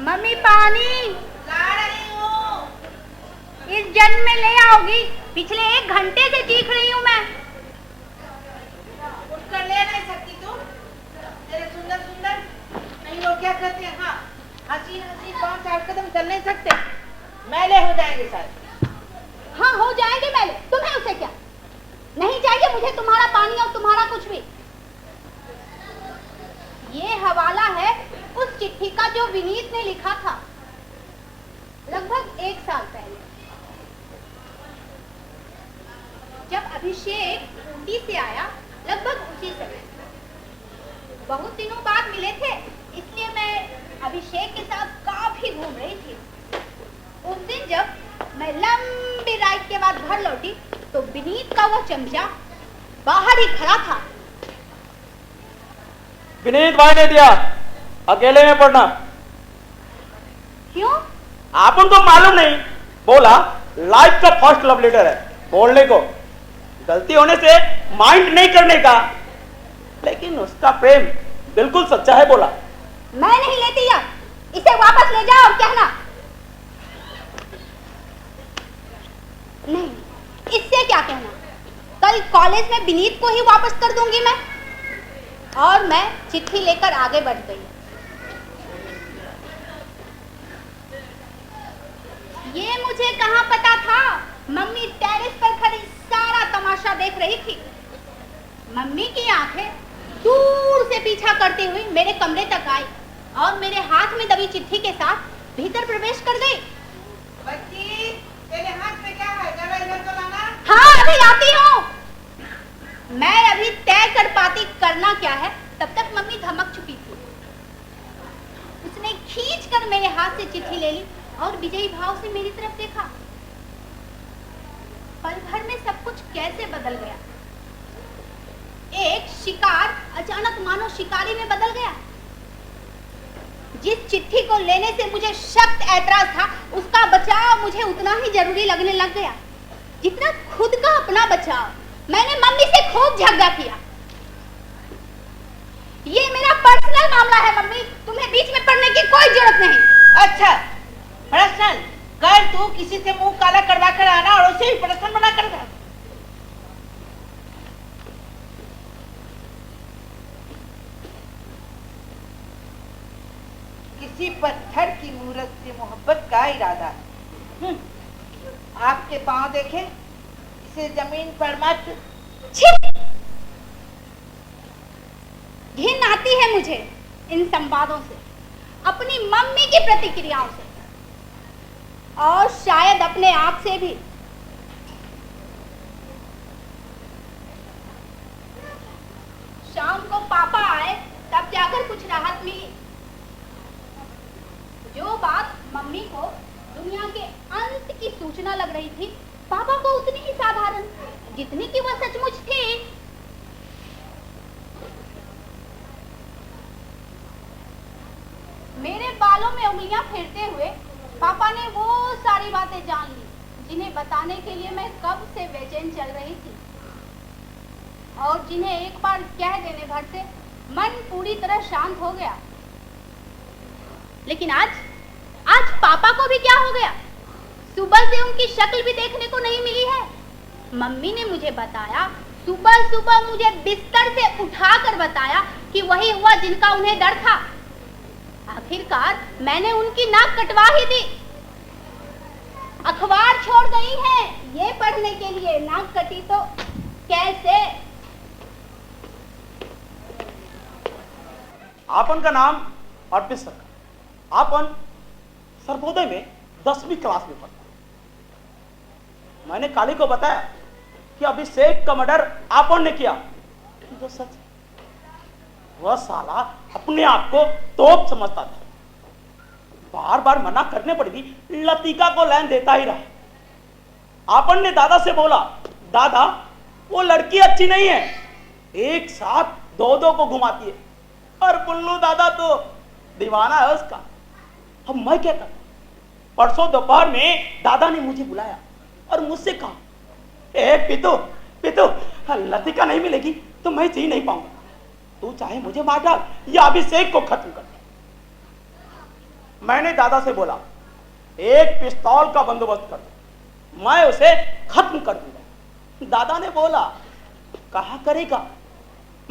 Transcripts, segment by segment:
Mummy पानी ला रही हूँ। इस जन्म में ले आओगी? पिछले 1 घंटे से चीख रही हूँ मैं। उठकर ले नहीं सकती तुम? तेरे सुंदर सुंदर नहीं वो क्या कहते हैं, हाँ हसीन हसीन 5-8 कदम चल नहीं सकते, मैले हो जाएंगे सारे। हाँ हो जाएंगे मैले, तुम्हें उसे क्या? नहीं चाहिए मुझे तुम्हारा पानी और तुम्हारा कुछ भी। ये हवाला है उस चिट्ठी का जो विनीत ने लिखा था लगभग 1 साल पहले, जब अभिषेक ऊटी से आया, लगभग उसी समय। बहुत दिनों बाद मिले थे, इसलिए मैं अभिषेक के साथ काफी घूम रही थी। उस दिन जब मैं लंबी राइड के बाद घर लौटी तो विनीत का वो चमचा बाहर ही खड़ा था। विनीत भाई ने दिया, अकेले में पढ़ना। क्यों? आपन को मालूम नहीं? बोला लाइफ का फर्स्ट लव लेटर है, बोलने को गलती होने से माइंड नहीं करने का, लेकिन उसका प्रेम बिल्कुल सच्चा है। बोला मैं नहीं लेती यार, इसे वापस ले जाओ और कहना। नहीं, इससे क्या कहना, कल कॉलेज में विनीत को ही वापस कर दूंगी मैं। और मैं चिट्ठी लेकर आगे बढ़ गई। ये मुझे कहाँ पता था, मम्मी टेरेस पर खड़ी सारा तमाशा देख रही थी। मम्मी की आंखें दूर से पीछा करती हुई मेरे कमरे तक आई और मेरे हाथ में दबी चिट्ठी के साथ भीतर प्रवेश कर गई। बच्ची, तेरे हाथ में क्या है? जरा इधर तो लाना। हाँ अभी आती हूँ। मैं अभी तय कर पाती करना क्या है, तब तक मम्मी धमक चुकी थी। उसने खींचकर मेरे हाथ से चिट्ठी ले ली और विजयी भाव से मेरी तरफ देखा। पल भर में सब कुछ कैसे बदल गया। एक शिकार अचानक मानो शिकारी में बदल गया। जिस चिट्ठी को लेने से मुझे सख्त ऐतराज था, उसका बचाव मुझे उतना ही जरूरी लगने लग गया जितना खुद का अपना बचाव। मैंने मम्मी से खूब झगड़ा किया। ये मेरा पर्सनल मामला है मम्मी, तुम्हें बीच में पड़ने की कोई जरूरत नहीं। अच्छा पर्सनल कर, तू किसी से मुंह काला करवा कर आना और उसे भी पर्सनल बना कर दे। किसी पत्थर की मूरत से मोहब्बत का इरादा। आपके पांव देखे, इसे जमीन पर मत। घिन आती है मुझे इन संवादों से, अपनी मम्मी की प्रतिक्रियाओं से और शायद अपने आप से भी। शाम को पापा आए तब जाकर कुछ राहत मिली। जो बात मम्मी को दुनिया के अंत की सूचना लग रही थी पापा को उतनी ही साधारण जितनी कि वह सचमुच थी। मेरे बालों में उंगलियां फेरते हुए पापा ने वो सारी बातें जान ली जिन्हें बताने के लिए मैं कब से बेचैन चल रही थी और जिन्हें एक बार कह देने भर से मन पूरी तरह शांत हो गया। लेकिन आज पापा को भी क्या हो गया? सुबह से उनकी शक्ल भी देखने को नहीं मिली है। मम्मी ने मुझे बताया, सुबह सुबह मुझे बिस्तर से उठाकर बताया कि वही हुआ जिनका उन्हें डर था। आखिरकार मैंने उनकी नाक कटवा ही दी। अखबार छोड़ गई है ये पढ़ने के लिए, नाक कटी तो कैसे? आपन का नाम अर्पित सरकार। आपन सर्वोदय में 10वीं क्लास में पढ़ता। मैंने काली को बताया कि अभिषेक का मर्डर आपन ने किया, जो सच है। वह साला अपने आप को तोप समझता था। बार बार मना करने पर भी लतिका को लाइन देता ही रहा। आपन ने दादा से बोला, दादा वो लड़की अच्छी नहीं है, एक साथ दो को घुमाती है और बुल्लू दादा तो दीवाना है उसका। अब मैं क्या करूं? परसों दोपहर में दादा ने मुझे बुलाया और मुझसे कहा, ए पितू लतिका नहीं मिलेगी तो मैं जी नहीं पाऊंगा। तू चाहे मुझे मार डाल या अभिषेक को खत्म कर दे। मैंने दादा से बोला, एक पिस्तौल का बंदोबस्त कर दो, मैं उसे खत्म कर दूंगा। दादा ने बोला, कहा करेगा?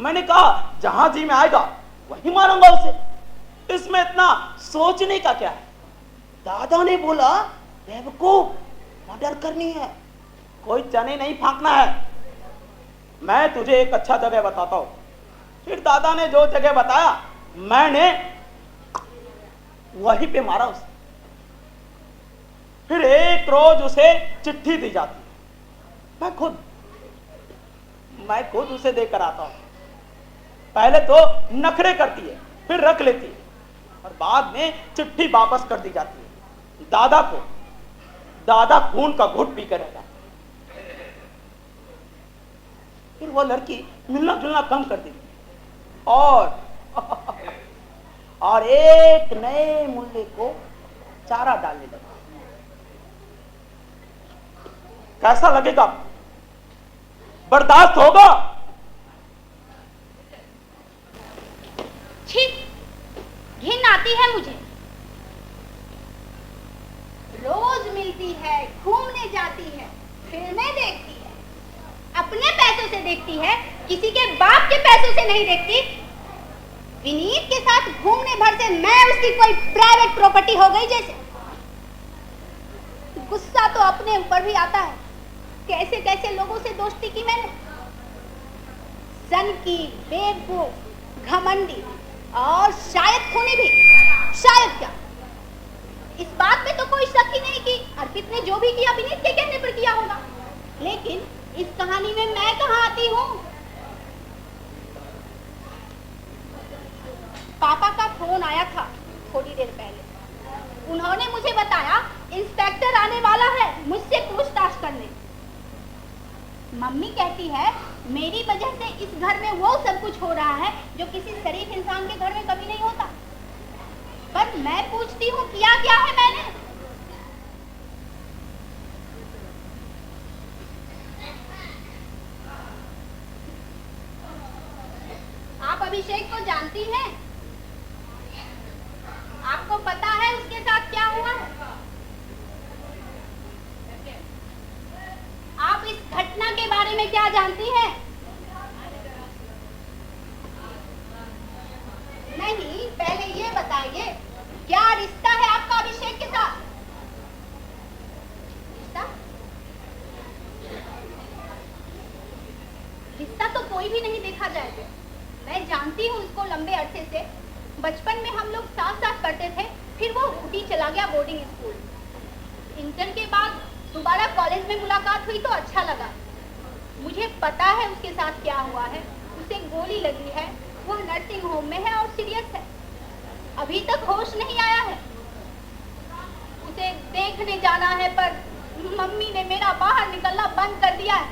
मैंने कहा, जहां जी में आएगा वही मारूंगा उसे, इसमें इतना सोचने का क्या है? दादा ने बोला, बेवकूफ, मर्डर करनी है, कोई चने नहीं फांकना है। मैं तुझे एक अच्छा जगह बताता हूं। फिर दादा ने जो जगह बताया मैंने वहीं पे मारा उसे। फिर एक रोज उसे चिट्ठी दी जाती, मैं खुद उसे देकर आता हूं। पहले तो नखरे करती है, फिर रख लेती है और बाद में चिट्ठी वापस कर दी जाती है दादा को। दादा खून का घुट पी कर रहता। फिर वो लड़की मिलना जुलना कम कर दी और एक नए मुल्ले को चारा डालने लगा। कैसा लगेगा? बर्दाश्त होगा? ठीक घिन आती है मुझे। रोज मिलती है, घूमने जाती है, फिल्में देखती है, अपने पैसों से देखती है, किसी के बाप के पैसों से नहीं देखती। विनीत के साथ घूमने भर से मैं उसकी कोई प्राइवेट प्रॉपर्टी हो गई जैसे। गुस्सा तो अपने ऊपर भी आता है। कैसे कैसे लोगों से दोस्ती की मैंने। सन की, बेवकूफ, घमंडी और शायद खूनी भी। शायद क्या, इस बात में तो कोई शक ही नहीं कि अर्पित ने जो भी किया विनीत के कहने पर किया होगा। लेकिन इस कहानी में मैं कहां आती हूं? पापा का फोन आया था थोड़ी देर पहले। उन्होंने मुझे बताया इंस्पेक्टर आने वाला है मुझसे पूछताछ करने। मम्मी कहती है मेरी वजह से इस घर में वो सब कुछ हो रहा है जो किसी शरीफ इंसान के घर में कभी नहीं होता। पर मैं पूछती हूँ किया क्या है मैंने? आप अभिषेक को जानती हैं? आपको पता है उसके साथ क्या हुआ है? आप इस घटना के बारे में क्या जानती हैं? नहीं, पहले ये बताइए क्या रिश्ता है आपका अभिषेक के साथ? रिश्ता? रिश्ता तो कोई भी नहीं देखा जाएगा। मैं जानती हूँ उसको लंबे अरसे से। बचपन में हम लोग साथ साथ पढ़ते थे, फिर वो ऊटी चला गया बोर्डिंग स्कूल। इंटर के बाद दोबारा कॉलेज में मुलाकात हुई तो अच्छा लगा। मुझे पता है उसके साथ क्या हुआ है। उसे गोली लगी है, वो नर्सिंग होम में है और सीरियस है। अभी तक होश नहीं आया है। उसे देख देखने जाना है, पर मम्मी ने मेरा बाहर निकलना बंद कर दिया है।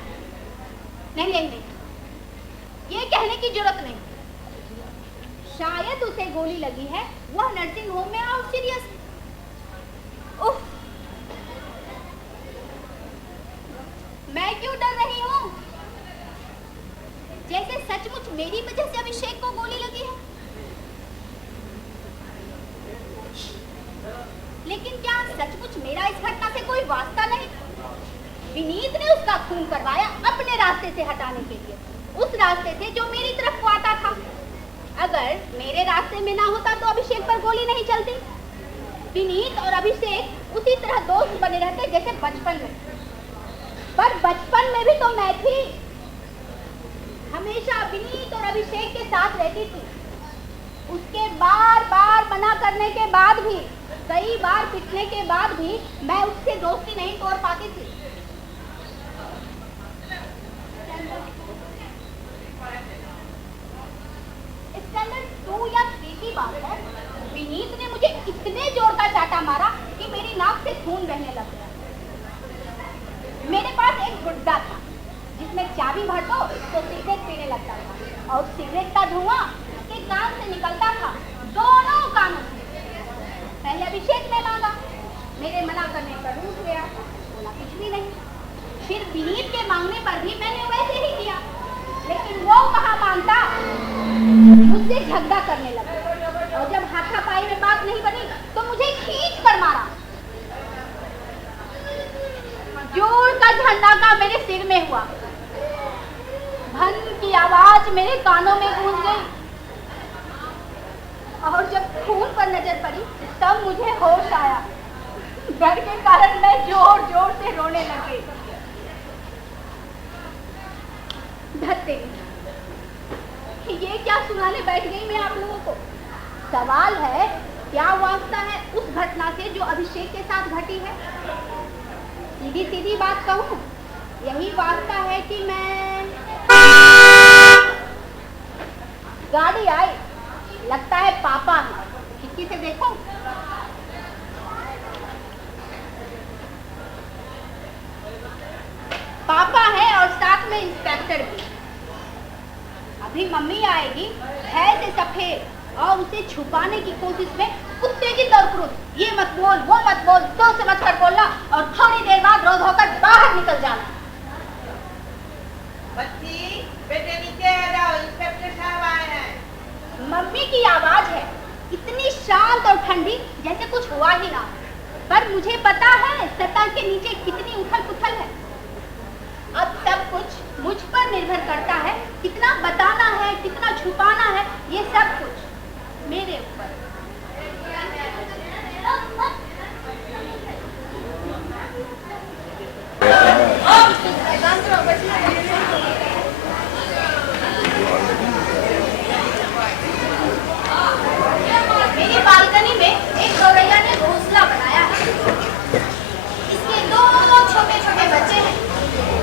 नहीं नहीं नहीं, ये कहने की जरूरत नहीं। शायद उसे गोली लगी है, वह नर्सिंग होम में आउट सीरियस। उफ, मैं क्यों डर रही हूँ? जैसे सचमुच मेरी वजह से अभिषेक को गोली लगी है। लेकिन क्या सचमुच मेरा इस घटना से कोई वास्ता नहीं? विनीत ने उसका खून करवाया अपने रास्ते से हटाने के लिए, उस रास्ते से जो मेरी तरफ को आता था। अगर मेरे रास्ते में ना होता तो अभिषेक पर गोली नहीं चलती। विनीत और अभिषेक उसी तरह दोस्त बने रहते जैसे बचपन में। पर बचपन में भी तो मैं थी, हमेशा विनीत और अभिषेक के साथ रहती थी। उसके बार बार मना करने के बाद भी, कई बार पिटने के बाद भी मैं उससे दोस्ती नहीं तोड़ पाती थी। स्टैंडर्ड 2 या 3 की बात है, विनीत ने मुझे इतने जोर का चाटा मारा कि मेरी नाक से खून बहने लग गया। मेरे पास एक गुड्डा था जिसमें चाबी भर दो तो सिगरेट पीने लगता था, और सिगरेट का धुआं उसके कान से निकलता था, दोनों कानों से। पहले अभिषेक ने मांगा, मेरे मना करने पर रूठ गया, बोला कुछ भी नहीं। फिर विनीत के मांगने पर भी मैंने वैसे ही किया, लेकिन वो कहाँ मानता, मुझसे झगड़ा करने लगा। और जब हाथापाई में बात नहीं बनी तो मुझे खींच कर मारा। जोर का झंडा मेरे सिर में हुआ, भन की आवाज मेरे कानों में गूंज गई, और जब खून पर नजर पड़ी तब मुझे होश आया। डर के कारण मैं जोर जोर से रोने लगी। धत्ते, ये क्या सुनाने बैठ गई मैं आप लोगों को? सवाल है, क्या वास्ता है उस घटना से जो अभिषेक के साथ घटी है? सीधी सीधी बात कहूं, यही वास्ता है कि मैं... गाड़ी आई, लगता है पापा है, खिड़की से देखो। पापा है और साथ में इंस्पेक्टर भी। अभी मम्मी आएगी, है से सफेद, और उसे छुपाने की कोशिश में उत्तेजित और क्रोध, ये मत बोल, वो मत बोल, तो समझकर बोलना, और थोड़ी देर बाद रोज होकर बाहर निकल जाना। बच्ची, बेटे नीचे आ जाओ, इंस्पेक्टर साहब आए हैं। मम्मी की आवाज है, इतनी शांत और ठंडी जैसे कुछ हुआ ही ना। पर मुझे पता है सतह के नीचे कितनी उथल पुथल है। अब सब कुछ मुझ पर निर्भर करता है, कितना बताना है, कितना छुपाना है, ये सब कुछ मेरे ऊपर। मेरी बालकनी में एक गौरैया ने घोंसला बनाया है। इसके 2 छोटे-छोटे बच्चे हैं,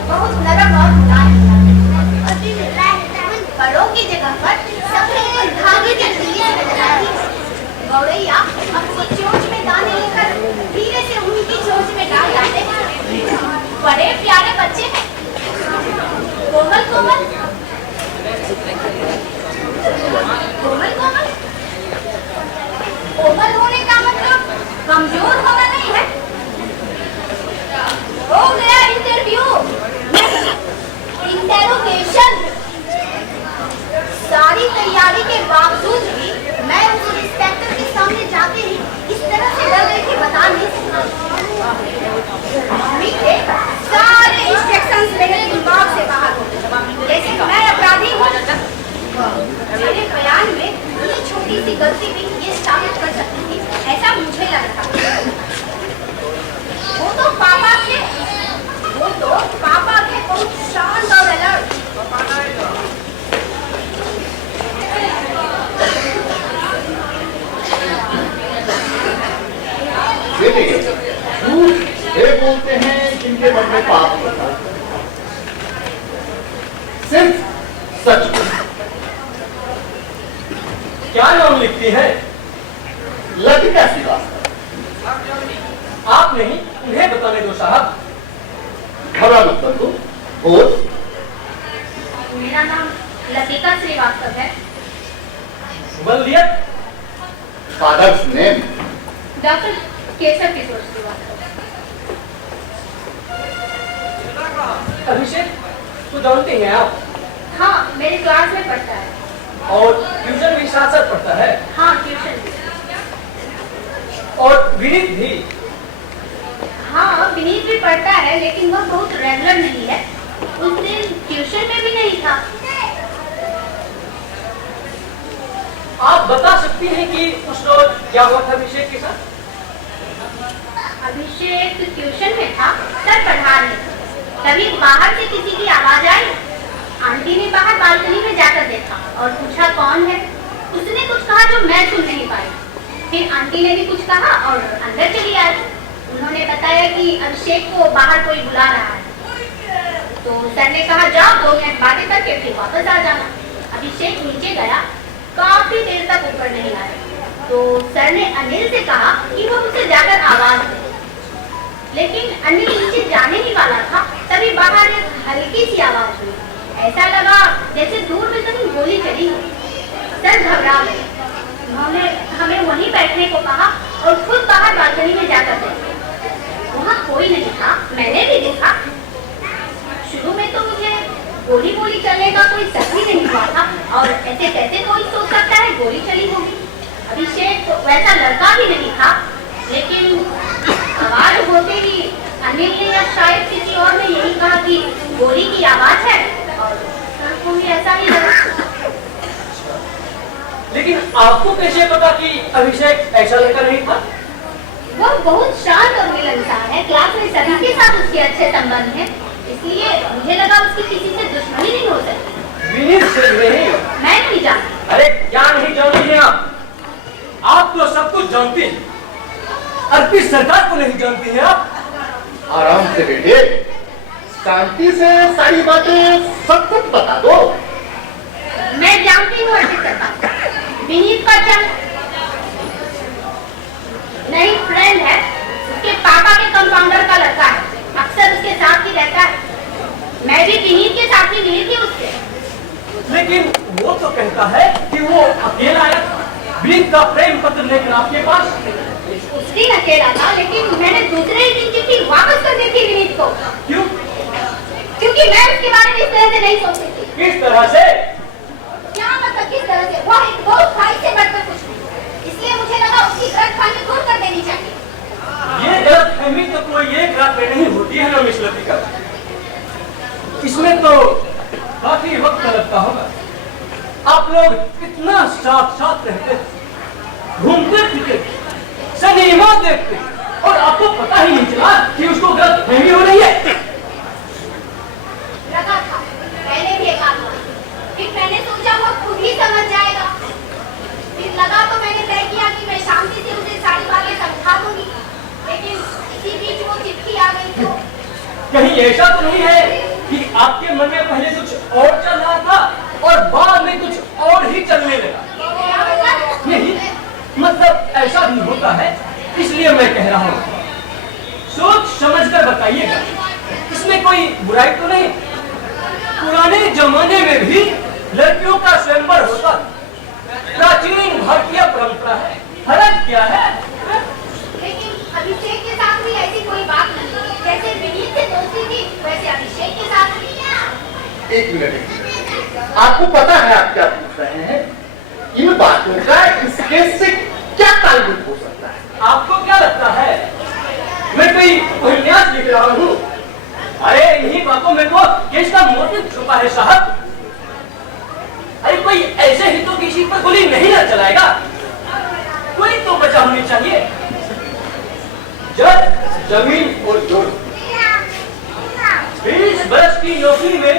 बहुत नरम और मुलायम। बड़ों की जगह पर सफेद धागे की तीली नजर आती है। गौरैया अपनी चोंच में दाने लेकर धीरे से उनकी चोंच में डाल डालते हैं। बड़े प्यारे बच्चे हैं, कोमल कोमल कोमल कोमल। कोमल होने का मतलब कमजोर होना नहीं है। हो गया इंटरव्यू, इंटेरोगेशन। सारी तैयारी के बावजूद भी मैं उस इंस्पेक्टर के सामने जाते ही इस तरह से डर गई कि बता नहीं सकता। मम्मी के सारे इंस्ट्रक्शंस मेरे दिमाग से बाहर हो गए, जैसे मैं अपराधी हूँ। मेरे बयान में ये छोटी सी गलती भी ये साबित कर सकती थी, ऐसा मुझे लग रहा था। वो तो पापा थे बहुत शांत और अलर्ट। ये बोलते हैं जिनके मन में पाप होता है, सिर्फ सच। क्या नाम लिखती है? लड़की कैसी बात? आप नहीं, उन्हें बताने दो साहब। घबरा मत बंधु, बोल। मेरा नाम लतिका श्रीवास्तव है। वल्लियत? Father's name? Doctor Keshav Kishore Srivastava. Abhishek तो जानते हैं आप? हाँ, मेरे क्लास में पढ़ता है। और ट्यूशन भी साथ साथ पढ़ता है? हाँ, ट्यूशन भी। और विनीत भी? हाँ, विनीत भी पढ़ता है, लेकिन वह बहुत रेगुलर नहीं है। उस दिन ट्यूशन में भी नहीं था। आप बता सकती हैं कि उस रोज क्या हुआ था अभिषेक के साथ? अभिषेक ट्यूशन में था, सर पढ़ा रहे थे। तभी बाहर से किसी की आवाज आई। आंटी ने बाहर बालकनी में जाकर देखा और पूछा कौन है। उसने कुछ कहा जो मैं सुन नहीं पाई। फिर आंटी ने भी कुछ कहा और अंदर चली आई। उन्होंने बताया कि अभिषेक को बाहर कोई बुला रहा है। तो सर ने कहा जाओ 2 मिनट बातें करके फिर वापस आ जाना। अभिषेक नीचे गया, काफी देर तक ऊपर नहीं आया। तो सर ने अनिल से कहा कि वो मुझसे जाकर आवाज दे। लेकिन अनिल नीचे जाने ही वाला था, तभी बाहर एक हल्की सी आवाज हुई। ऐसा लगा जैसे दूर में कहीं गोली चली हो। सर घबरा गए। उन्होंने हमें वहीं बैठने को कहा और खुद बाहर बालकनी में जाकर देखा। वहाँ कोई नहीं था, मैंने भी देखा। शुरू में तो मुझे गोली चलने का कोई शक ही नहीं हुआ था। और ऐसे कैसे कोई सोच सकता है गोली चली होगी। अभिषेक तो वैसा लड़का भी नहीं था। लेकिन आवाज होते ही अनिल ने या शायद किसी और ने यही कहा कि गोली की आवाज है और सर को भी ऐसा ही लगा। लेकिन आपको कैसे पता कि अभिषेक ऐसा लड़का नहीं था? वो बहुत शांत और मिलनसार है। क्लास में सभी के साथ उसके अच्छे संबंध हैं। इसलिए मुझे लगा उसकी किसी से दुश्मनी नहीं हो सकती। विनीत से नहीं? मैं नहीं जानती। अरे क्या नहीं जानती हैं आप? आप तो सब कुछ जानती हैं। अर्पित सरकार को नहीं जानती हैं आप? आराम से बेटे, शांति से सारी बातें सब कुछ बता दो। मैं जानती हूँ अर्पित सरकार। विनीत का जन्म नहीं फ्रेंड है। उसके पापा के कंपाउंडर का लड़का है। अक्सर उसके साथ ही रहता है। मैं भी विनीत के साथ ही मिली थी उससे। लेकिन वो तो कहता है कि वो अकेला आया था, विनीत का प्रेम पत्र लेकर आपके पास। उस दिन अकेला था, लेकिन मैंने दूसरे ही दिन चिट्ठी वापस कर दी थी विनीत को। क्यों? क्योंकि मैं उसके बारे में इस तरह से नहीं सोचती थी। किस तरह से? क्या मतलब किस तरह से? वो एक बहुत भाई से बढ़कर कुछ नहीं। इसलिए मुझे लगा उसकी गलतफहमी दूर कर देनी चाहिए। ये गलतफहमी तो कोई एक रात में नहीं होती है ना मिस लतिका। इसमें तो काफी वक्त लगता होगा। आप लोग इतना साथ साथ रहते थे, घूमते फिरते, सिनेमा देखते, और आपको पता ही नहीं चला कि उसको गलतफहमी हो रही है। लगा था पहले भी एक आदमी, फिर मैंने सोचा वो खुद ही समझ जाएगा। फिर लगा तो मैंने तय किया कि मैं शांति से उसे सारी बातें समझा दूंगी। लेकिन इसी बीच वो चिट्ठी आ गई। तो कहीं ऐसा तो नहीं है कि आपके मन में पहले कुछ और चल रहा था और बाद में कुछ और ही चलने लगा? नहीं, मतलब ऐसा भी होता है, इसलिए मैं कह रहा हूँ। सोच समझकर बताइएगा, इसमें कोई बुराई तो नहीं। पुराने जमाने में भी लड़कियों का स्वयंवर होता, प्राचीन भारतीय परंपरा है। फर्क क्या है? लेकिन अभिषेक के साथ भी ऐसी कोई बात नहीं। जैसे विनीत से दोस्ती थी, वैसे अभिषेक के साथ भी। एक मिनट, आपको पता है आप क्या पूछ रहे हैं? इन बातों का इस केस से क्या ताल्लुक हो सकता है? आपको क्या लगता है मैं कोई उपन्यास लिख रहा हूँ? अरे इन्हीं बातों में तो केस का मोटिव छुपा है साहब। अरे कोई ऐसे ही तो किसी पर गोली नहीं ना चलाएगा। कोई तो वजह होनी चाहिए। जब जमीन और जोड़ 20 वर्ष की नौकरी में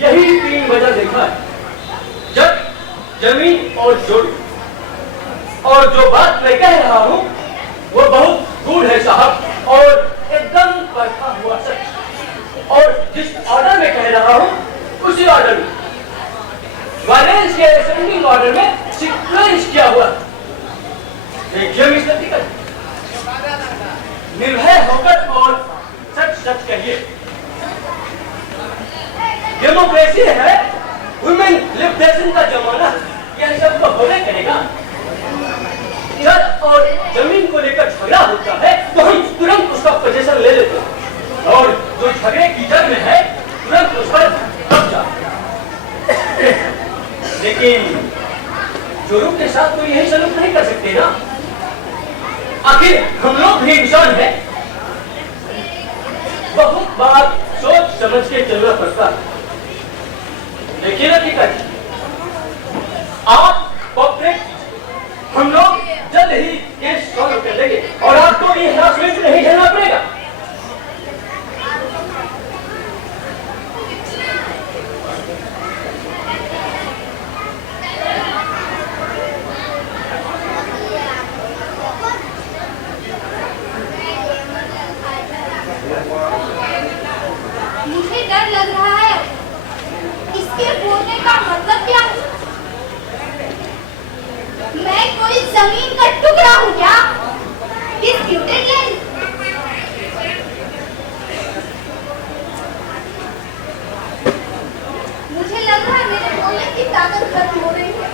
यही 3 वजह देखा है। जब जमीन और जोड़। और जो बात मैं कह रहा हूँ वो बहुत गूढ़ है साहब, और एकदम परखा हुआ सच। और जिस ऑर्डर में कह रहा हूँ उसी ऑर्डर में, वायलेंस के असेंडिंग ऑर्डर में सीक्वेंस किया हुआ। देखिए मिस्टर टिकट, निर्भय होकर और सच सच कहिए। डेमोक्रेसी है, वुमेन लिबरेशन का जमाना, यह सब तो होने करेगा। जब और जमीन को लेकर झगड़ा होता है तो हम तुरंत उसका पोजीशन ले लेते हैं और जो झगड़े की जड़ में है तुरंत उस पर कब्जा। लेकिन चोरों के साथ तो यही सलूक नहीं कर सकते ना, आखिर हम लोग भी इंसान हैं। बहुत बार सोच समझ के चलना पड़ता है। देखिए ना टिकट, आप कॉपरेट, हम लोग जल्द ही केस सॉल्व कर देंगे और आपको ये हरासमेंट नहीं झेलना पड़ेगा। मुझे डर लग रहा है, इसके बोलने का मतलब क्या है? मैं कोई जमीन का टुकड़ा हूँ क्या? Disputed land. मुझे लग रहा है मेरे बोलने की ताकत खत्म हो रही है।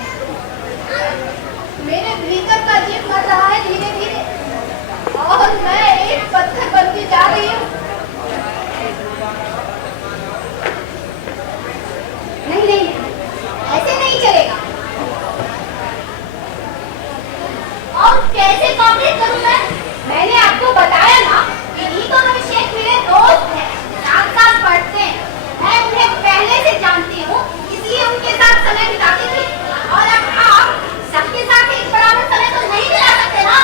मेरे भीतर का जीव मर रहा है धीरे धीरे और मैं एक पत्थर बनती जा रही हूँ। नहीं नहीं, ऐसे नहीं चलेगा। और कैसे कॉपरेट करूं मैं? मैंने आपको बताया ना कि नीतू और अभिषेक मेरे दोस्त हैं, साथ साथ पढ़ते हैं। मैं उन्हें पहले से जानती हूँ, इसलिए उनके साथ समय बिताती थी। और अब आप सबके साथ एक बराबर समय तो नहीं बिता सकते ना?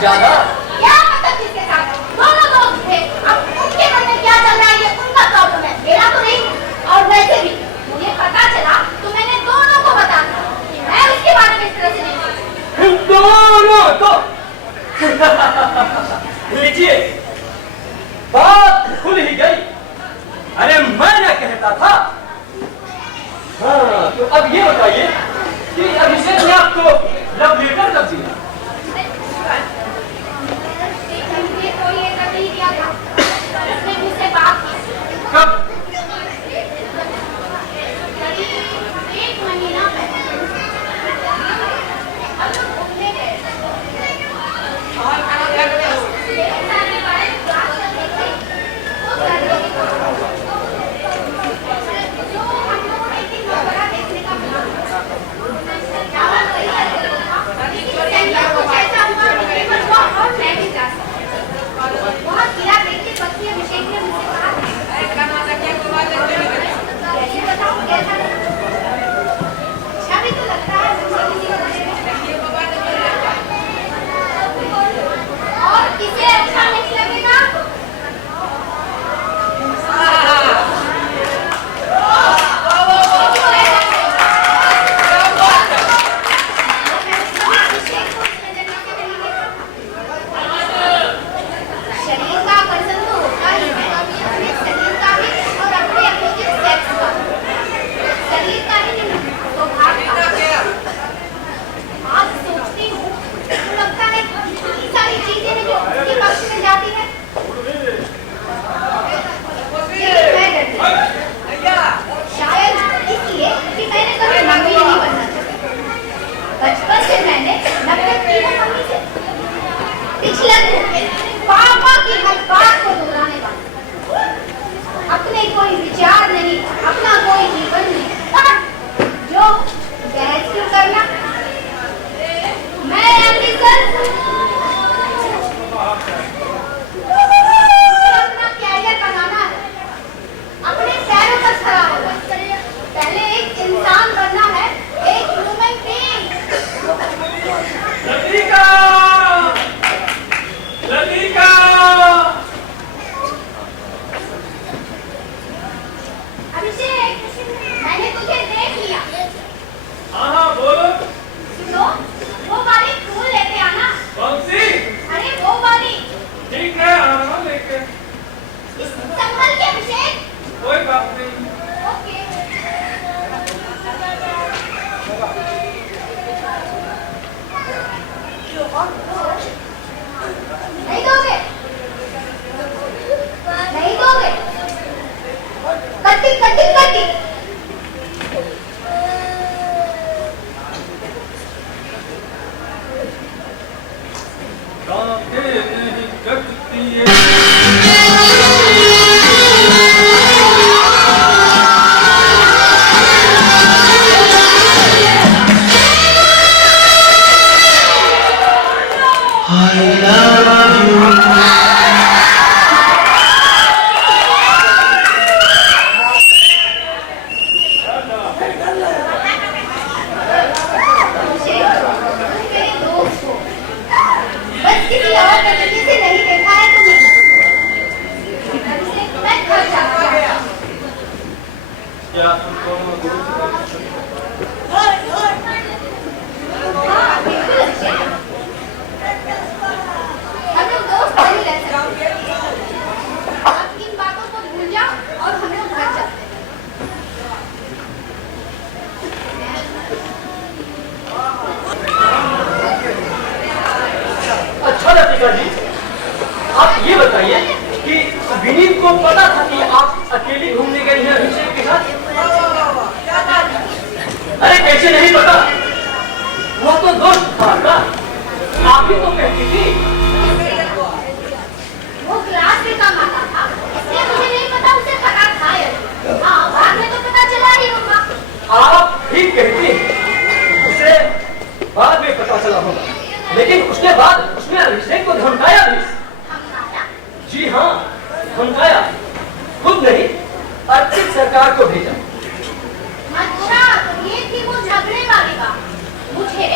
ज्यादा क्या मतलब किसके साथ? दोनों दोस्त थे। अब उनके मन में क्या चल रहा है ये उनका प्रॉब्लम है, मेरा तो नहीं। और वैसे भी मुझे पता चला तो मैंने दोनों को बता दिया कि मैं उसके बारे में इस तरह से नहीं सोचती। दोनों तो लीजिए, बात खुल ही गई। अरे मैं न कहता था। हाँ, तो अब ये बताइए कि अभिषेक ने आपको लव लेटर कब दिया? मुझे कोई लेटर नहीं दिया था, उसने मुझसे बात की। कब? करीब 1 महीना पहले। हम लोग घूमने गए। मेरे सामने बाहर बात कर रही थी, वो कर रही थी। जो हम लोगों ने एक दिन बड़ा देखने का प्लान किया। जाना तो ही था, लेकिन संयोग कुछ ऐसा हुआ कि केवल वो और मैं भी जा सके। वहाँ किला देख के पत्नी अभिषेक ने मुझसे कहा, कैसे बताऊं कैसा लगा? अच्छा भी तो लगता है मुझे किसी को देख के। और किसे अच्छा नहीं लगेगा? शरीर का आकर्षण तो होता ही है, अपने शरीर का भी और अपने अपोजिट सेक्स का। शरीर का ही नहीं, स्वभाव का। आज सोचती हूँ तो लगता है इतनी सारी चीजें हैं जो उसके पक्ष में जाती है। लेकिन मैं डरती हूँ। शायद इसलिए कि मैंने कभी मम्मी नहीं बनना चाहती। बचपन से मैंने नफरत की है मम्मी से। पिछले पापा की हर बात को दोहराने वाला, अपने कोई विचार नहीं, अपना कोई जीवन नहीं, जो बहस क्यों करना? मैं अमृतसर अपना कैरियर बनाना है, अपने पैरों पर खड़ा होना है। पहले एक इंसान बनना है, एक ह्यूमन बीइंग। लतिका! लतिका! अभिषेक, मैंने तुझे देख लिया। हाँ हाँ बोलो। सुनो, वो वाले फूल लेते आना। कौन ये बताइए कि विनीत को पता था कि आप अकेली घूमने गई हैं अभिषेक के साथ? अरे कैसे नहीं पता, वो तो दोस्त था ना, आप ही तो कहती थी। वो क्लास में कम आता था, इसलिए मुझे नहीं पता उसे पता था या नहीं। हाँ, बाद में तो पता चला ही होगा। आप ठीक कहती हैं, उसे बाद में पता चला होगा, लेकिन उसके बाद उसने अभिषेक को धमकाया भी। जी हाँ, धमकाया, खुद नहीं अर्पित सरकार को भेजा। अच्छा, तो ये थी वो झगड़े वाली बात। मुझे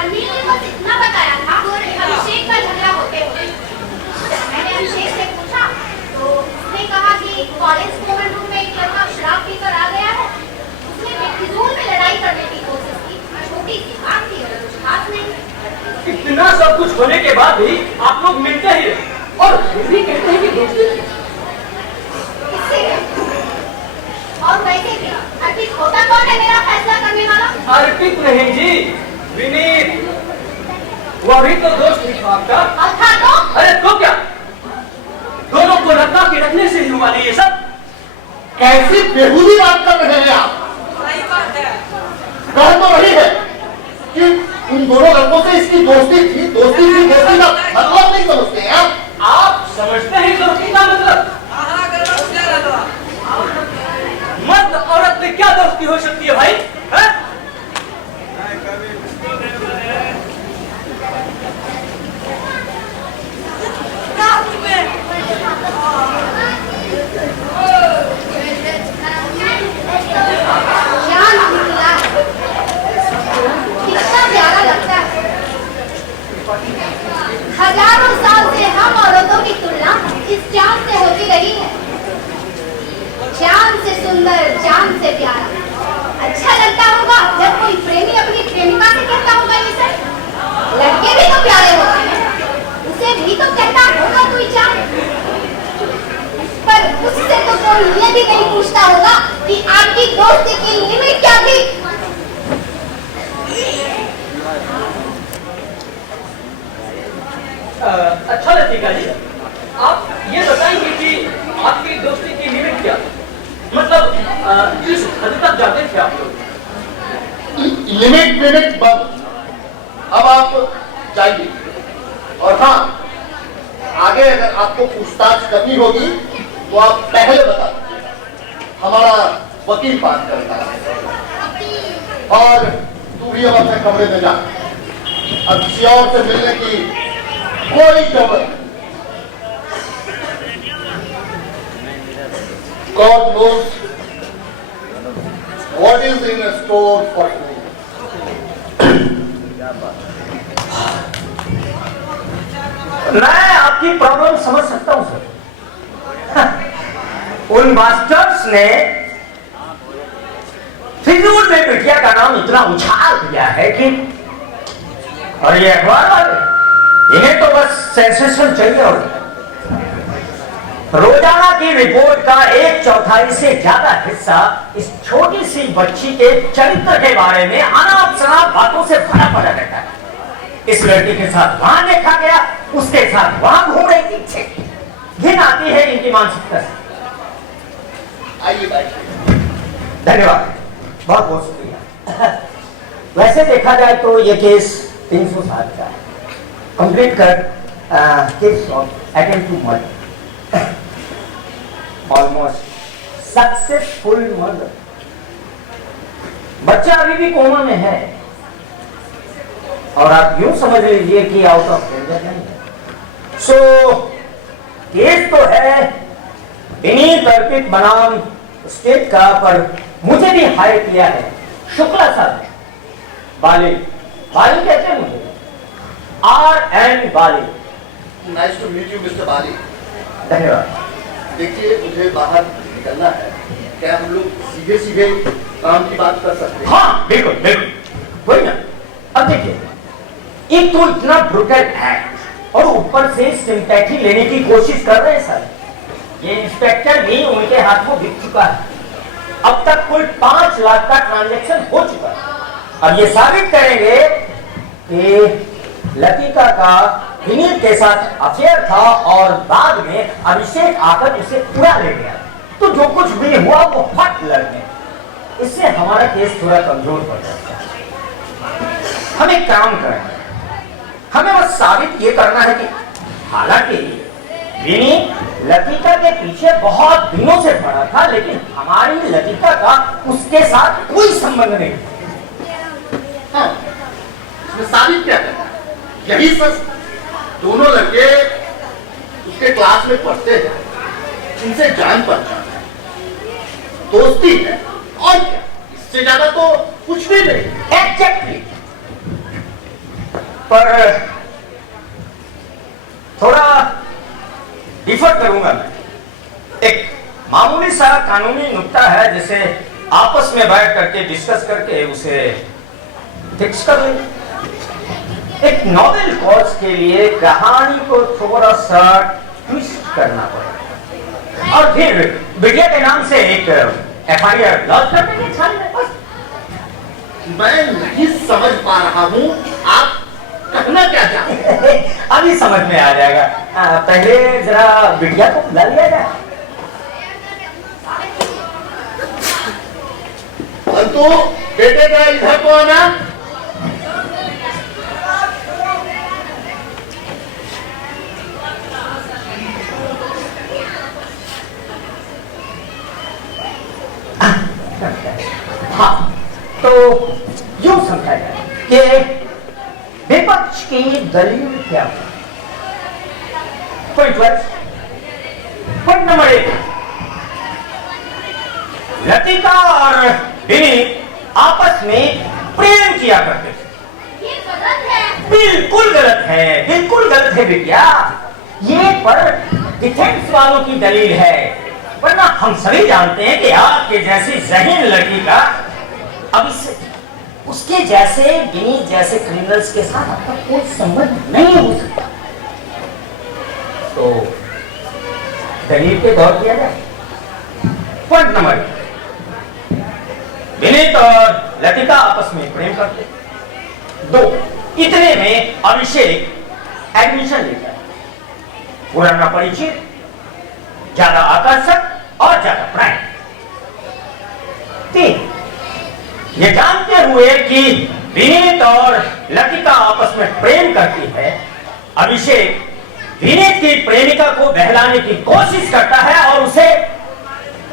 अनिल ने बस इतना बताया था कि अभिषेक का झगड़ा होते हुए मैंने अभिषेक से पूछा तो उसने कहा कि कॉलेज कॉमन रूम में एक लड़का शराब पीकर आ गया है। उसने बेफिजूल में लड़ाई करने की कोशिश की, छोटी सी बात थी, कुछ खास नहीं। इतना सब कुछ होने के बाद भी आप लोग मिलते ही रहे और फिर भी कहते हैं कि दोस्ती। किससे? और वैसे भी अर्पित होता कौन है मेरा फैसला करने वाला? अर्पित नहीं जी, विनीत। वो भी तो दोस्त ही था आपका। और था तो? अरे तो क्या, दोनों को रखा के रखने से ही हुआ नहीं ये सब? कैसी बेहूदी बात कर रहे हैं आप? कह तो रही है कि उन दोनों लड़कों से इसकी दोस्ती थी दोस्ती का मतलब नहीं समझते हैं आप समझते हैं दोस्ती का मतलब? मर्द औरत में क्या दोस्ती हो सकती है भाई? है? कितना प्यारा लगता है। हजारों साल से हम औरतों की तुलना इस चांद से होती रही है। चांद से सुंदर, चांद से प्यारा। अच्छा लगता होगा जब कोई प्रेमी अपनी प्रेमिका से कहता होगा ये सब। लड़के भी तो प्यारे होते हैं, उसे भी तो कहता होगा कोई चांद। पर उससे तो कोई ये भी नहीं पूछता होगा कि आपकी दोस्ती की लिमिट क्या थी। अच्छा लतिका जी, आप ये बताएंगे कि आपकी दोस्ती की लिमिट क्या थी? मतलब किस हद तक जाते थे आप लोग? लिमिट बंद। अब आप जाइए। और हाँ, आगे अगर आपको पूछताछ करनी होगी तो आप पहले बता दीजिए, हमारा वकील बात करता है। और तू भी अब अपने कमरे में जा, अब किसी और से मिलने की कोई जरूरत नहीं। God knows what is in store for you. मैं आपकी प्रॉब्लम समझ सकता हूं सर। उन मास्टर्स ने फिजूल में बिटिया का नाम इतना उछाल दिया है कि, और ये अखबार वाले इन्हें तो बस सेंसेशन चाहिए। और रोजाना की रिपोर्ट का 1/4 से ज्यादा हिस्सा इस छोटी सी बच्ची के चरित्र के बारे में अनाप शनाप बातों से भरा पड़ा रहता है। इस लड़की के साथ वहां देखा गया, उसके साथ वहां घूम रही थी। घिन आती है इनकी मानसिकता से। आइए बैठिए। धन्यवाद, बहुत बहुत शुक्रिया। वैसे देखा जाए तो ये केस 307 का है। कंप्लीट कर case of attempt to murder, almost successful murder. बच्चा अभी भी कोमा में है और आप यूं समझ लीजिए कि आउट ऑफ डेंजर नहीं है। सो केस तो है विनीत अर्पित बनाम स्टेट का, पर मुझे भी हायर किया है शुक्ला साहब। बाली कहते हैं मुझे, RN Bali. Nice to meet you mister Bali. धन्यवाद। देखिए, मुझे बाहर निकलना है, क्या हम लोग सीधे काम की बात कर सकते हैं? हाँ बिल्कुल बिल्कुल, वही ना। अब देखिए, एक तो इतना ब्रूटल एक्ट और ऊपर से सिंपैथी लेने की कोशिश कर रहे हैं सर। ये इंस्पेक्टर भी उनके हाथों बिक चुका है। अब तक कुल 5 लाख का ट्रांजैक्शन हो चुका है। अब ये साबित करेंगे कि लतिका का विनीत के साथ अफेयर था और बाद में अभिषेक आकर उसे उड़ा ले गया, तो जो कुछ भी हुआ वो फट लड़ गए। इससे हमारा केस थोड़ा कमजोर पड़ जाता है। हमें काम करना है, हमें बस साबित ये करना है कि हालांकि विनीत लतिका के पीछे बहुत दिनों से पड़ा था, लेकिन हमारी लतिका का उसके साथ कोई संबंध नहीं। हाँ, इसमें साबित क्या करना है? यही सच, दोनों लड़के उसके क्लास में पढ़ते हैं, इनसे जान पहचान है, दोस्ती है, और क्या, इससे ज्यादा तो कुछ भी नहीं। एग्जैक्टली। पर थोड़ा डिफर करूंगा मैं। एक मामूली सा कानूनी नुक्ता है जिसे आपस में बैठ करके डिस्कस करके उसे फिक्स कर लें। एक नॉवेल कॉज के लिए कहानी को थोड़ा सा ट्विस्ट करना पड़ेगा और फिर विजय के नाम से एक FIR लॉन्च करने के छान में बस। मैं नहीं समझ पा रहा हूँ आप कहना क्या चाहते हैं? अभी समझ में आ जाएगा। पहले जरा बिटिया को बुला लिया जाए। अंतु बेटे का इधर को आना। हाँ, तो यूं समझा जाए कि विपक्ष की दलील क्या है? पॉइंट नंबर 1, लतिका और विनीत आपस में प्रेम किया करते थे। ये गलत है। बिल्कुल गलत है, बिल्कुल गलत है बिटिया। ये पर डिफेंस वालों की दलील है, वरना हम सभी जानते हैं कि आपके जैसी ज़हीन लड़की का अब उसके जैसे विनीत जैसे क्रिमिनल्स के साथ आपका कोई संबंध नहीं हो सकता। तो दलील पे गौर किया जाए। पॉइंट नंबर 1, विनीत और लतिका आपस में प्रेम करते। 2, इतने में अभिषेक एडमिशन लेता है। पुराना परिचित, ज्यादा आकर्षक और ज्यादा प्राइम। 3, ये जानते हुए कि विनीत और लतिका आपस में प्रेम करती है, अभिषेक विनीत की प्रेमिका को बहलाने की कोशिश करता है और उसे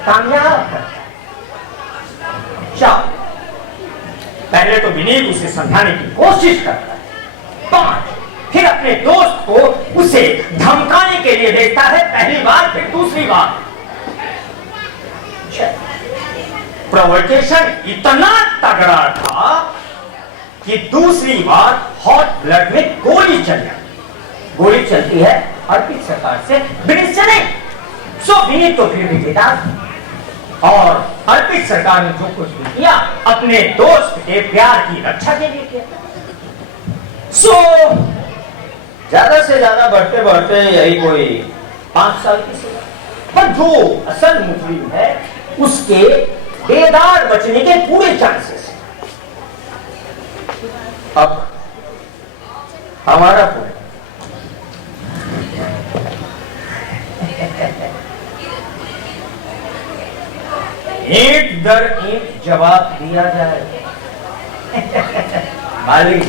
कामयाब करता है। 4, पहले तो विनीत उसे समझाने की कोशिश करता है। 5, फिर अपने दोस्त को उसे धमकाने के लिए भेजता है, पहली बार फिर दूसरी बार। 6, प्रोवोकेशन इतना तगड़ा था कि दूसरी बार हॉट ब्लड में गोली चल जाती। गोली चलती है अर्पित सरकार से, विनीत से नहीं। सो विनीत तो फिर भी बेदाग और अर्पित सरकार ने जो कुछ भी किया अपने दोस्त के प्यार की रक्षा के लिए किया। सो ज्यादा से ज्यादा बढ़ते बढ़ते यही कोई 5 साल की सजा। पर जो असल मुजरिम है उसके बेदार बचने के पूरे चांसेस। अब हमारा पॉइंट, ईंट दर ईंट जवाब दिया जाए। मालिक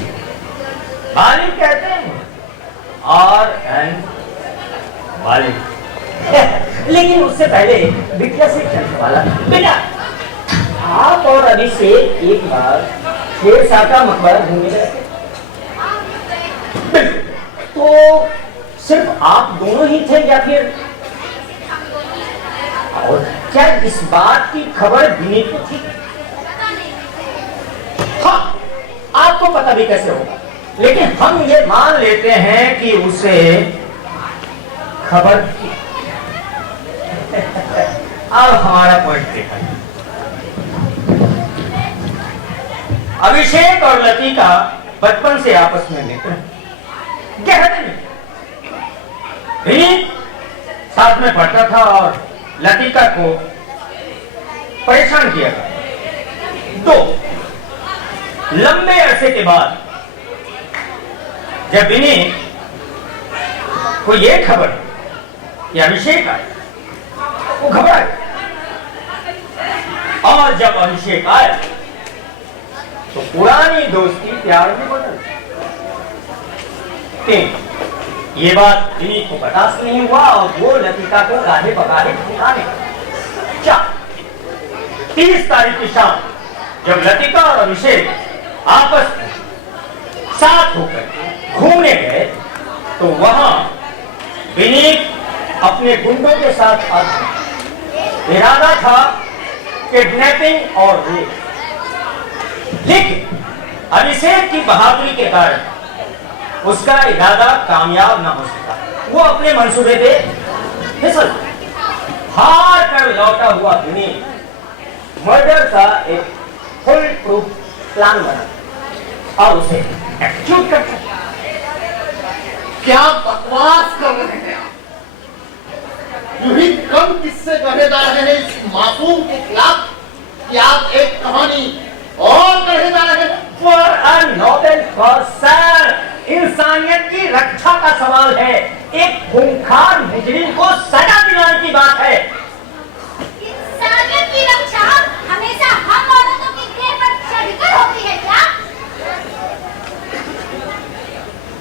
मालिक कहते हैं और मालिक। लेकिन उससे पहले बिटिया से चलने वाला। बेटा, आप और अभिषेक एक बार शेरशाह का मकबरा घूमने गए थे, तो सिर्फ आप दोनों ही थे या फिर और क्या इस बात की खबर विनीत को थी? हाँ, आपको पता भी कैसे होगा, लेकिन हम ये मान लेते हैं कि उसे खबर थी। अब हमारा पॉइंट देखा। अभिषेक और लतिका बचपन से आपस में मित्र हैं, गहरे मित्र। विनीत साथ में पढ़ता था और लतिका को परेशान किया था। 2, लंबे अरसे के बाद जब विनीत को ये खबर कि अभिषेक आए, वो घबरा गया। और जब अभिषेक आया तो पुरानी दोस्ती प्यार में बदल गई। ये बात विनीत को बर्दाश्त नहीं हुआ और वो लतिका को गाढ़े बगाढ़े ठिकाने। 30 तारीख की शाम जब लतिका और अभिषेक आपस में साथ होकर घूमने गए तो वहां विनीत अपने गुंडों के साथ आ गया। इरादा था किडनैपिंग और रेप, लेकिन अभिषेक की बहादुरी के कारण उसका इरादा कामयाब न हो सका। वो अपने मंसूबे पे फिसल हार कर लौटा हुआ विनीत मर्डर का एक फुल प्रूफ प्लान बना और उसे एक्यूट कर सकता। क्या बकवास कर रहे हैं आप? यूं ही कम किस्से गढ़े जा रहे हैं इस मासूम के खिलाफ कि आप एक कहानी और गढ़े जा रहे हैं। For a noble cause, sir, इंसानियत की रक्षा का सवाल है। एक खूंखार मुजरिम को सजा दिलाने की बात है। इंसानियत की रक्षा हमेशा हम औरतों की देह पर चढ़कर होती है क्या?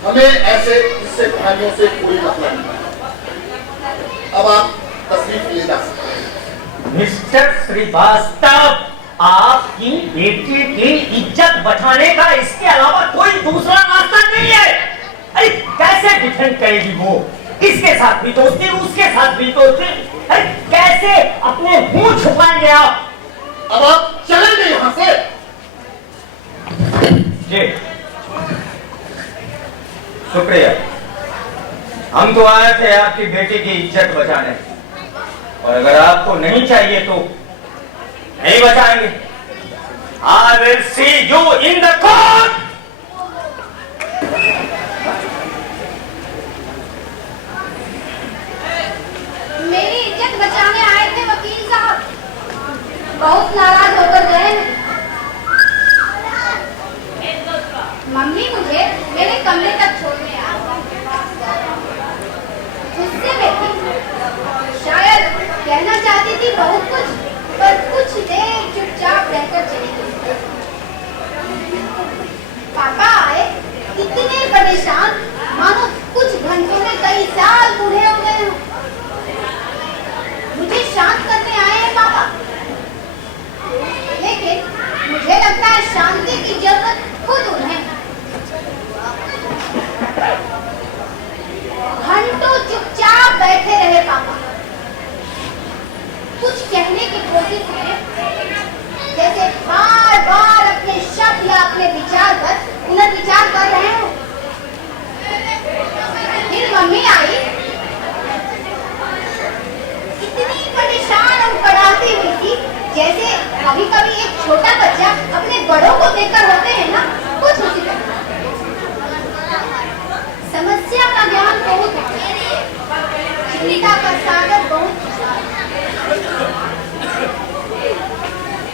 हमें ऐसे किस्से कहानियों से कोई मतलब नहीं। अब आप तस्वीर ले जा सकते हैं। मिस्टर श्रीवास्तव, आपकी बेटी की इज्जत बचाने का इसके अलावा कोई दूसरा रास्ता नहीं है। अरे कैसे डिफेंड करेगी वो? इसके साथ भी दोस्ती, उसके साथ भी दोस्ती। अरे कैसे अपने मुंह छुपाएंगे आप? अब आप चलेंगे यहाँ से। जी शुक्रिया। हम तो आए थे आपकी बेटी की इज्जत बचाने, और अगर आपको नहीं चाहिए तो नहीं बचाएंगे। I will see you in the court. मेरी इज्जत बचाने आए थे वकील साहब, बहुत नाराज होकर गए। मम्मी मुझे मेरे कमरे तक छोड़ने आ गुस्से में थी। शायद कहना चाहती थी बहुत कुछ, पर कुछ देर चुपचाप रहकर चली गई। पापा आए इतने परेशान मानो कुछ घंटों में कई साल बूढ़े हो गए हों। मुझे शांत करने आए हैं पापा, लेकिन मुझे लगता है शांति की जरूरत खुद उन्हें। घंटों चुपचाप बैठे रहे पापा, कुछ कहने की कोशिश में जैसे बार बार अपने शब्द या अपने विचार पर पुनर्विचार कर रहे हो। फिर मम्मी आई, इतनी परेशान और पढ़ाती हुई थी जैसे कभी कभी एक छोटा बच्चा अपने बड़ों को देखकर होते हैं ना, कुछ उसी तरह। समस्या का ज्ञान बहुत है, चिंता का सागर बहुत।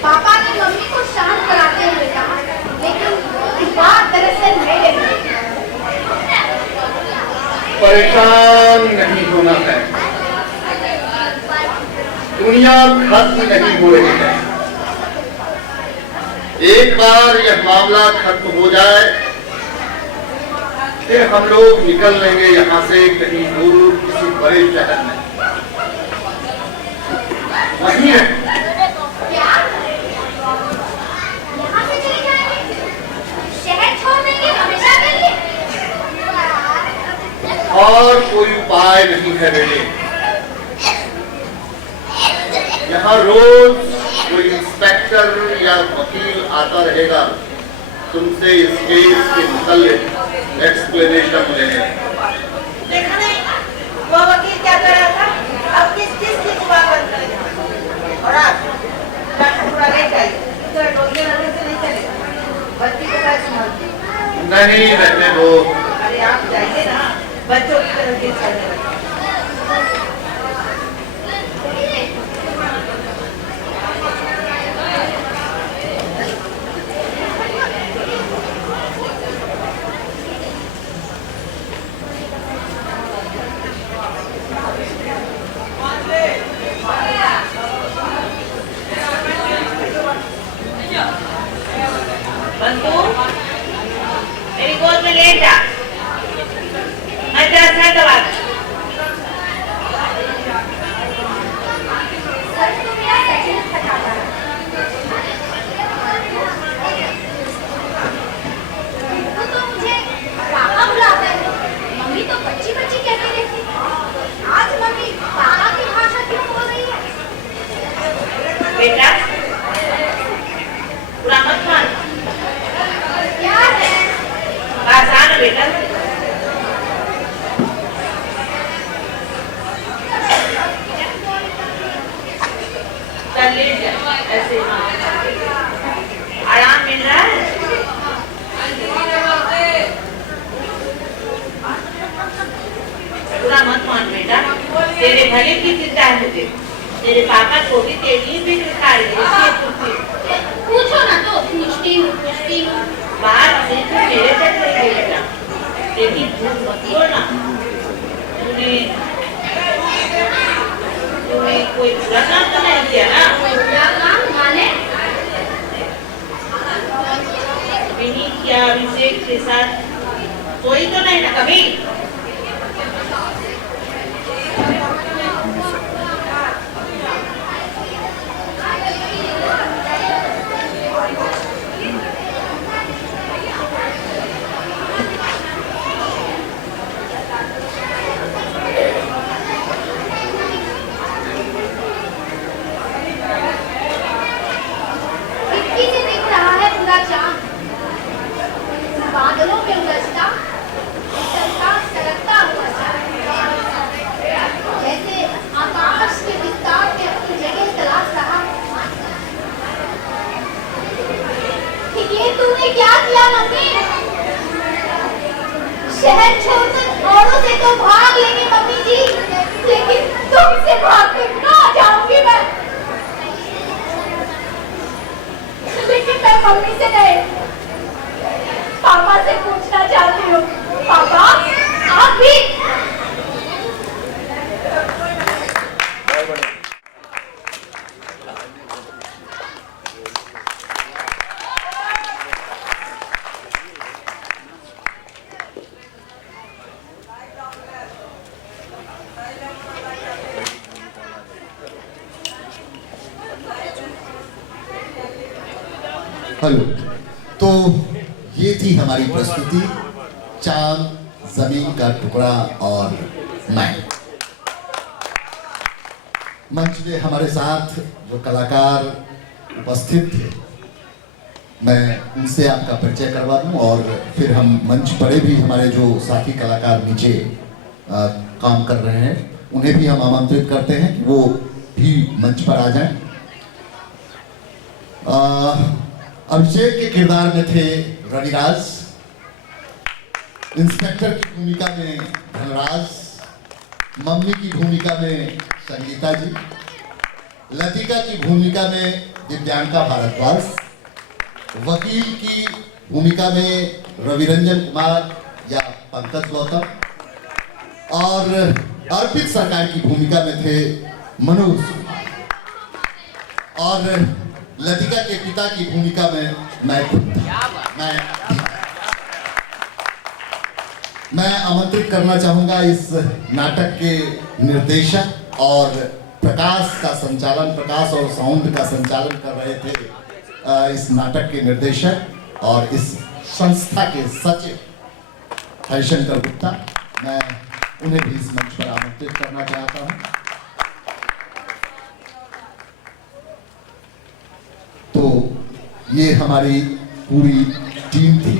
पापा ने मम्मी को शांत कराते हुए कहा, लेकिन बात दरअसल मेरे लिए। परेशान नहीं होना है, दुनिया खत्म नहीं हो रही है। एक बार यह मामला खत्म हो जाए फिर हम लोग निकल लेंगे यहाँ से कहीं दूर किसी बड़े शहर में। वहीं है। क्या? यहाँ से चले जाएंगे? शहर छोड़ देंगे हमेशा के लिए? और कोई उपाय नहीं है बेटे। यहाँ रोज कोई इंस्पेक्टर या वकील आता रहेगा तुमसे इस केस के मुतालिक एक्सप्लेनेशन लेने। देखा नहीं वो वकील क्या कर रहा था? अब किस चीज की जुबान बंद करेगा? और आप पूरा नहीं चाहिए, इधर डोलने लगने से नहीं चलेगा। बच्ची को कैसे संभालती? नहीं रहने दो। अरे आप जाइए ना, बच्चों की तरह केस करने लगे। बेटा मैं तेरा सर दबा सर तो मेरा सचिन फटाफट तो मुझे पापा बुलाता है, मम्मी तो बच्ची बच्ची कहती रहती है। आज मम्मी पापा की भाषा क्यों बोल रही है? बेटा पूरा मत मान क्या है? पास आ ना बेटा चल ले जा ऐसे आराम मिल रहा है पूरा मत मान बेटा तेरे भले की चिंता है मुझे तेरे पापा को भी तेरी भी दिखा रही है पूछो ना तो पूछती हूँ बात सिर्फ मेरे तक नहीं बेटा लेकिन झूठ मत बोलना तूने कोई बुरा काम तो नहीं किया ना क्या काम माने? विनी क्या अभिषेक के साथ कोई तो नहीं ना कभी खिड़की से दिख रहा है पूरा चांद, बादलों में उलझता चलता सरकता हुआ चांद, जैसे आकाश के विस्तार में अपनी जगह तलाश रहा। ये तूने क्या किया मम्मी? शहर छोड़कर औरों से तो भाग लेंगे मम्मी जी, लेकिन तुमसे भाग कर कहाँ जाऊंगी मैं? लेकिन मैं मम्मी से नहीं, पापा से पूछना चाहती हूँ। पापा आप भी हेलो। तो ये थी हमारी प्रस्तुति चांद, जमीन का टुकड़ा और मैं। मंच पे हमारे साथ जो कलाकार उपस्थित थे मैं उनसे आपका परिचय करवा दूं और फिर हम मंच पर भी हमारे जो साथी कलाकार नीचे काम कर रहे हैं उन्हें भी हम आमंत्रित करते हैं कि वो भी मंच पर आ जाएं। अभिषेक के किरदार में थे रविराज, इंस्पेक्टर की भूमिका में धनराज, मम्मी की भूमिका में संगीता जी, लतिका की भूमिका में दिव्यांका भारद्वाज, वकील की भूमिका में रविरंजन कुमार या पंकज गौतम और अर्पित सरकार की भूमिका में थे मनोज और लतिका के पिता की भूमिका में मैं आमंत्रित करना चाहूंगा इस नाटक के निर्देशक और प्रकाश और साउंड का संचालन कर रहे थे इस नाटक के निर्देशक और इस संस्था के सचिव हरिशंकर गुप्ता। मैं उन्हें भी इस मंच पर आमंत्रित करना चाहता हूं। तो ये हमारी पूरी टीम थी।